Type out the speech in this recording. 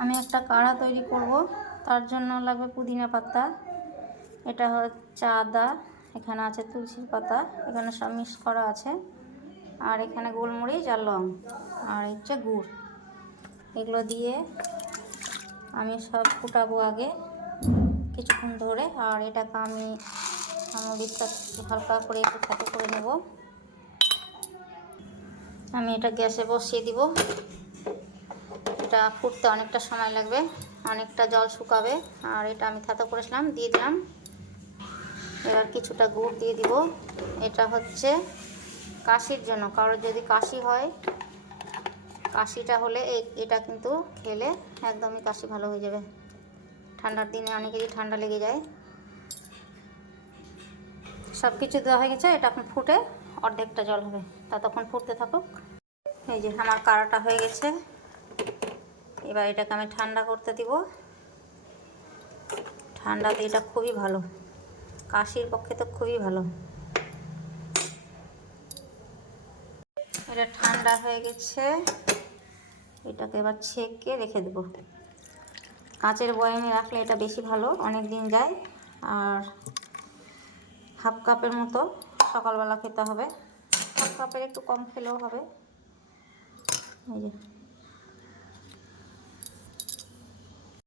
আমি একটা কাড়া তৈরি করব, তার জন্য লাগবে পুদিনা পাতা, এটা হচ্ছে আদা, এখানে আছে তুলসীর পাতা, এখানে সব মিক্স করা আছে, আর এখানে গোলমরিচ আর লং, আর হচ্ছে গুড়। এগুলো দিয়ে আমি সব ফুটাবো আগে কিছুক্ষণ ধরে, আর এটাকে আমি মরিচটা হালকা করে একটু থেতো করে নেব। আমি এটা গ্যাসে বসিয়ে দিব। এটা ফুটতে অনেকটা সময় লাগবে, অনেকটা জল শুকাবে। আর এটা আমি থেতো করেছিলাম, দিয়ে দিলাম। এবার কিছুটা গুড় দিয়ে দিব। এটা হচ্ছে কাশির জন্য, কারোর যদি কাশি হয়, কাশিটা হলে এটা কিন্তু খেলে একদমই কাশি ভালো হয়ে যাবে। ঠান্ডার দিনে অনেকেরই ঠান্ডা লেগে যায়। সব কিছু দেওয়া হয়ে গেছে, এটা এখন ফুটে অর্ধেকটা জল হবে, ততক্ষণ ফুটতে থাকুক। এই যে আমার কাড়াটা হয়ে গেছে। এবার এটাকে আমি ঠান্ডা করতে দিব। ঠান্ডাতে এটা খুবই ভালো, কাশির পক্ষে তো খুবই ভালো। এটা ঠান্ডা হয়ে গেছে, এটাকে এবার ছেঁকে রেখে দেব। কাঁচের বয়ামে রাখলে এটা বেশি ভালো, অনেক দিন যায়। আর হাফ কাপের মতো সকালবেলা খেতে হবে, হাফ কাপের একটু কম খেলেও হবে। এই যে